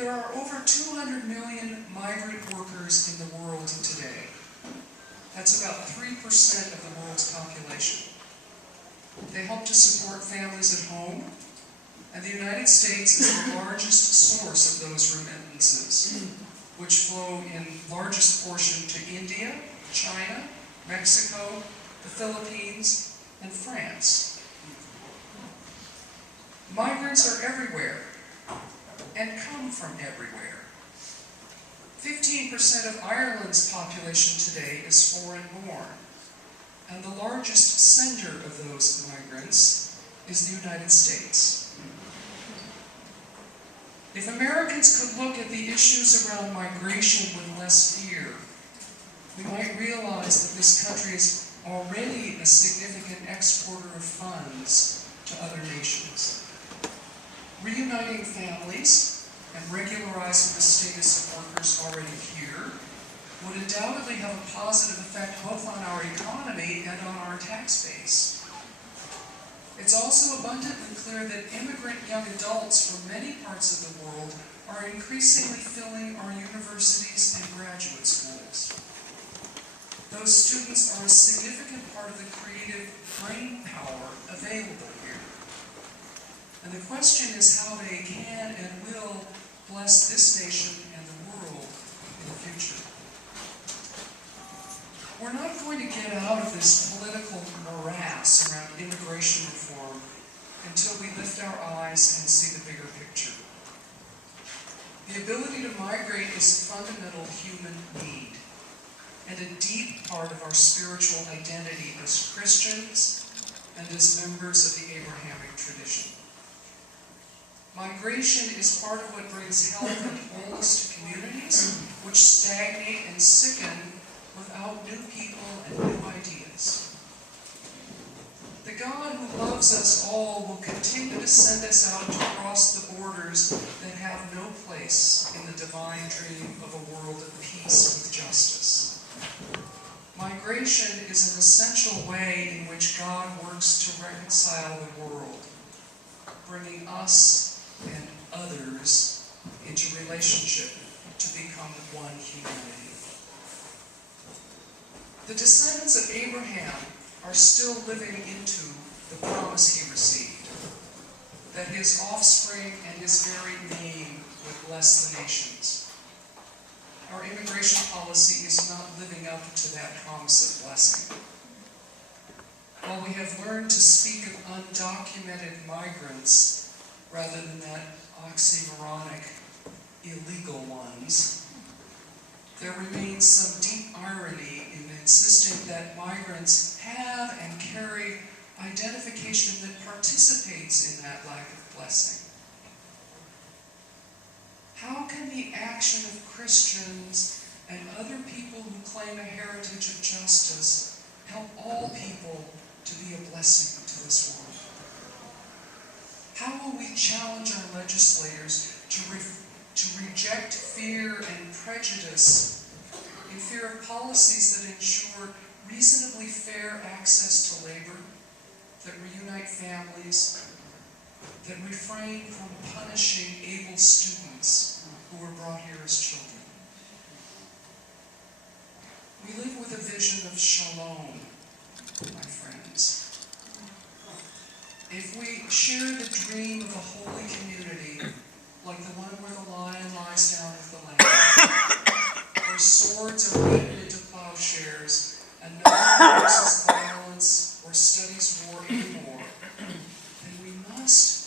There are over 200 million migrant workers in the world today. That's about 3% of the world's population. They help to support families at home, and the United States is the largest source of those remittances, which flow in largest portion to India, China, Mexico, the Philippines, and France. Migrants are everywhere and come from everywhere. 15% of Ireland's population today is foreign-born, and the largest sender of those migrants is the United States. If Americans could look at the issues around migration with less fear, we might realize that this country is already a significant exporter of funds to other nations. Reuniting families and regularizing the status of workers already here would undoubtedly have a positive effect both on our economy and on our tax base. It's also abundantly clear that immigrant young adults from many parts of the world are increasingly filling our universities and graduate schools. Those students are a significant part of the creative brain power available here. And the question is how they can and will bless this nation and the world in the future. We're not going to get out of this political morass around immigration reform until we lift our eyes and see the bigger picture. The ability to migrate is a fundamental human need and a deep part of our spiritual identity as Christians and as members of the Abrahamic tradition. Migration is part of what brings health and wholeness to communities, which stagnate and sicken without new people and new ideas. The God who loves us all will continue to send us out to cross the borders that have no place in the divine dream of a world of peace with justice. Migration is an essential way in which God works to reconcile the world, bringing us and others into relationship to become one humanity. The descendants of Abraham are still living into the promise he received, that his offspring and his very name would bless the nations. Our immigration policy is not living up to that promise of blessing. While we have learned to speak of undocumented migrants rather than that oxymoronic illegal ones, there remains some deep irony in insisting that migrants have and carry identification that participates in that lack of blessing. How can the action of Christians and other people who claim a heritage of justice help all people to be a blessing to this world? How will we challenge our legislators to reject fear and prejudice in fear of policies that ensure reasonably fair access to labor, that reunite families, that refrain from punishing able students who were brought here as children? We live with a vision of shalom, my friends. If we share the dream of a holy community, like the one where the lion lies down with the lamb, where swords are beaten into plowshares, and no one uses violence or studies war anymore, then we must